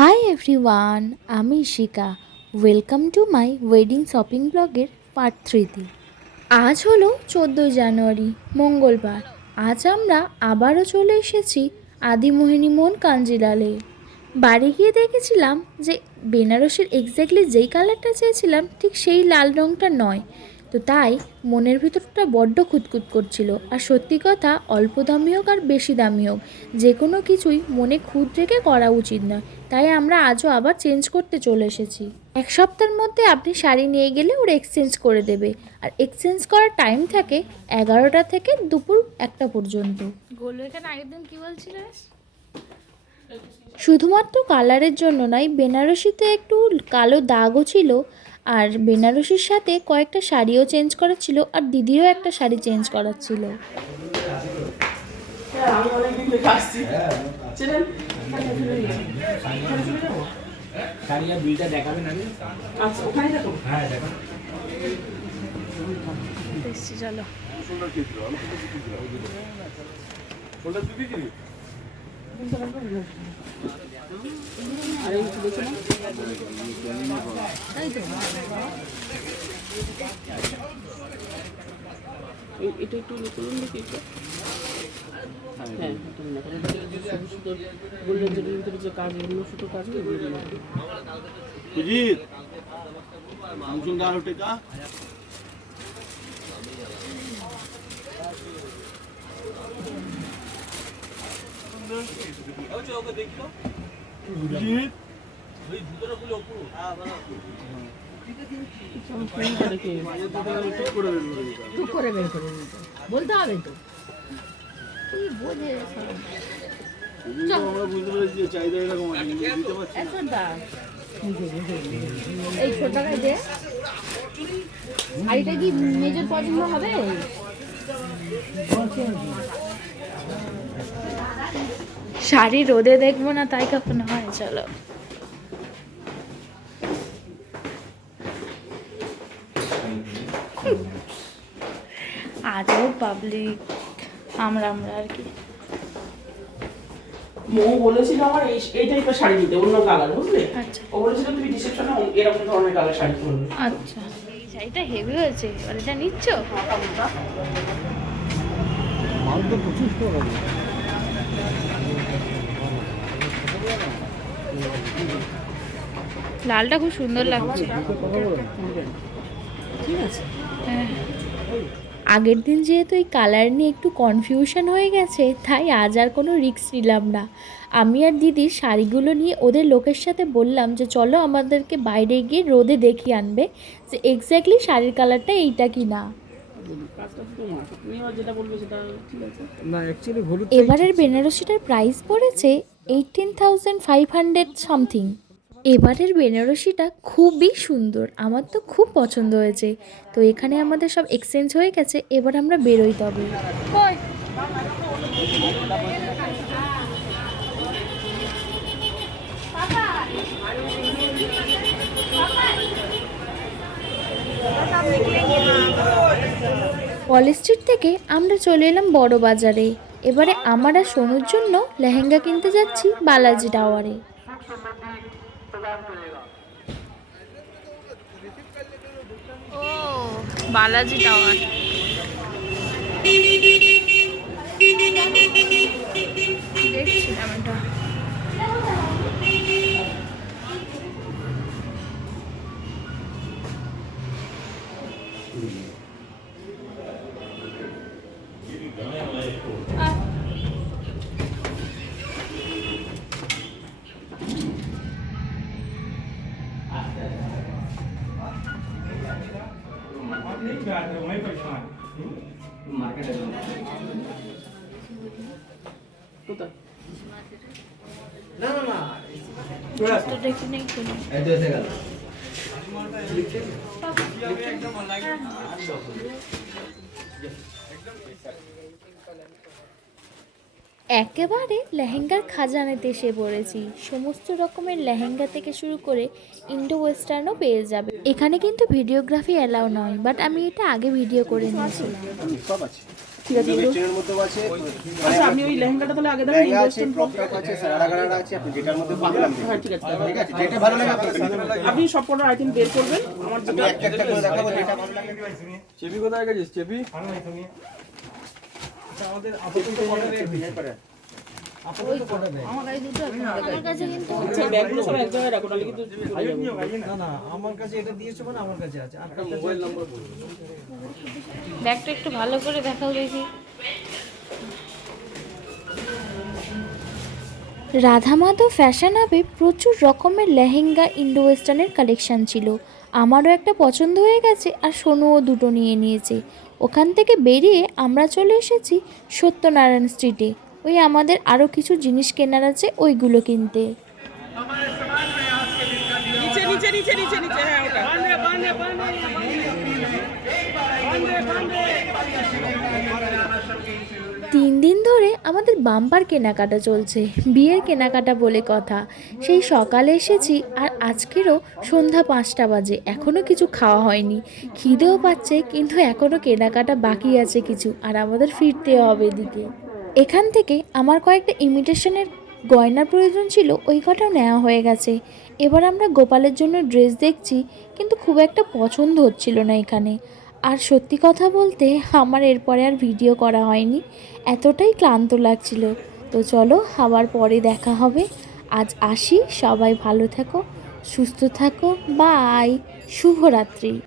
Hi everyone, আমি Ishika. Welcome to my wedding shopping ব্লগের part 3তে। আজ হলো 14 জানুয়ারি, মঙ্গলবার। আজ আমরা আবারও চলে এসেছি আদিমোহিনী মোহন কাঞ্জিলালে। বাড়ি গিয়ে দেখেছিলাম যে বেনারসির এক্স্যাক্টলি যেই কালারটা চেয়েছিলাম ঠিক সেই লাল রঙটা নয়। তো তাই মনের ভিতরটা বড্ড খুঁতখুত করছিল। আর সত্যি কথা, অল্প দামি হোক আর বেশি দামি হোক, যে কোনো কিছুই মনে খুঁত রেখে করা উচিত নয়। তাই আমরা আজও আবার চেঞ্জ করতে চলে এসেছি। এক সপ্তাহের মধ্যে আপনি শাড়ি নিয়ে গেলে ওরা এক্সচেঞ্জ করে দেবে। আর এক্সচেঞ্জ করার টাইম থাকে 11টা থেকে দুপুর 1টা পর্যন্ত। গোলু এখানে আগের দিন কী বলছিলিস? শুধুমাত্র কালারের জন্য নয়, বেনারসিতে একটু কালো দাগও ছিল। আর বেনারসির সাথে কয়েকটা শাড়িও চেঞ্জ করার ছিল, আর দিদিরও একটা শাড়ি চেঞ্জ করার ছিল। এটা একটু করুন দেখি একটু। হ্যাঁ, সুতো গোল্ডেন জেলের ভিতরে যে কাজগুলো সুতো কাজগুলো বলতে হবে তো এই ছোট টাকায় দে। আর এটা কি মেজর পছন্দ হবে? শাড়ি রোদে দেখবো না তাই কখনো হয়? চলো। আজও পাবলিক আমরা আর কি। মৌ বলেছিল আমার এই টাইপের শাড়ি দিতে, অন্য কালার, বুঝলে? আচ্ছা, ও বলেছিল তুমি রিসেপশনে এরকম ধরনের কালার শাড়ি পরবে। আচ্ছা, শাড়িটা হেভি হয়েছে। এবার এটা নিচ্ছ? লালটা খুব সুন্দর লাগছে। ঠিক আছে। হ্যাঁ, আগের দিন যেহেতু এই কালার নিয়ে একটু কনফিউশন হয়ে গেছে, তাই আজ আর কোনো রিস্ক নিলাম না। আমি আর দিদির শাড়িগুলো নিয়ে ওদের লোকের সাথে বললাম যে চলো আমাদেরকে বাইরে গিয়ে রোদে দেখিয়ে আনবে যে এক্স্যাক্টলি শাড়ির কালারটা এইটা কি না। এবারের বেনারসিটার প্রাইস পড়েছে 18,500 সামথিং। এবারের বেনারসিটা খুবই সুন্দর, আমার তো খুব পছন্দ হয়েছে। তো এখানে আমাদের সব এক্সচেঞ্জ হয়ে গেছে, এবার আমরা বেরোই। তবে কলেজ স্ট্রিট থেকে আমরা চলে এলাম বড় বাজারে। এবারে আমার আর সোনুর জন্য লেহেঙ্গা কিনতে যাচ্ছি বালাজি টাওয়ারে। ও বালাজি টাওয়ার, দেখছিলাম এটা। দেখে নেই কোনো। একেবারে লেহেঙ্গার খাজানাতে এসে পড়েছি। সমস্ত রকমের লেহেঙ্গা থেকে শুরু করে ইন্ডো ওয়েস্টার্নও পেয়ে যাবে। এখানে কিন্তু ভিডিওগ্রাফি অ্যালাউ নয়, বাট আমি এটা আগে ভিডিও করে নিয়েছিলাম। ঠিক আছে, এগুলো- ওয়েস্টার্নের মধ্যেও আছে, আচ্ছা আমি ওই লেহেঙ্গাটা তাহলে আগে দেখাই, লেহেঙ্গা আছে, ওয়েস্টার্ন ক্রপ টপ আছে, সারারা গারারা আছে, আপনি যেটার মধ্যে বললাম। হ্যাঁ ঠিক আছে, ঠিক আছে, যেটা ভালো লাগে আপনি নিতে পারেন। আপনি সব কটা আইটেম বের করবেন, আমার আমি যেটা একটা একটা করে দেখাবো, যেটা ভালো লাগে। চেপি কোথায় গেছিস চেপি? আচ্ছা ব্যাগগুলো সব এক জায়গায় রাখো, নাহলে কিন্তু পড়ে যাবে। না না আমার কাছে এটা দিয়েছো মানে আমার কাছে আছে আর কাছে মোবাইল নাম্বার বল। ব্যাগটা একটু ভালো করে দেখাও দেখি। রাধা মাধব ফ্যাশন হাবে প্রচুর রকমের লেহেঙ্গা ইন্ডো ওয়েস্টার্নের কালেকশান ছিল। আমারও একটা পছন্দ হয়ে গেছে আর সোনুও দুটো নিয়ে নিয়েছে। ওখান থেকে বেরিয়ে আমরা চলে এসেছি সত্যনারায়ণ স্ট্রিটে। ওই আমাদের আরও কিছু জিনিস কেনার আছে, ওইগুলো কিনতে। নিচে নিচে নিচে নিচে নিচে, হ্যাঁ ওটা। 3 দিন ধরে আমাদের বাম্পার কেনাকাটা চলছে, বিয়ের কেনাকাটা বলে কথা। সেই সকালে এসেছি আর আজকেরও সন্ধ্যা 5টা বাজে, এখনও কিছু খাওয়া হয়নি। খিদেও পাচ্ছে, কিন্তু এখনও কেনাকাটা বাকি আছে কিছু, আর আমাদের ফিরতেও হবে এদিকে। এখান থেকে আমার কয়েকটা ইমিটেশনের গয়নার প্রয়োজন ছিল, ওই কটাও নেওয়া হয়ে গেছে। এবার আমরা গোপালের জন্য ড্রেস দেখছি, কিন্তু খুব একটা পছন্দ হচ্ছিল না এখানে। আর সত্যি কথা বলতে আমার এরপরে আর ভিডিও করা হয়নি, এতটাই ক্লান্ত লাগছিল। তো চলো আবার পরে দেখা হবে। আজ আসি, সবাই ভালো থাকো, সুস্থ থাকো, বাই, শুভরাত্রি।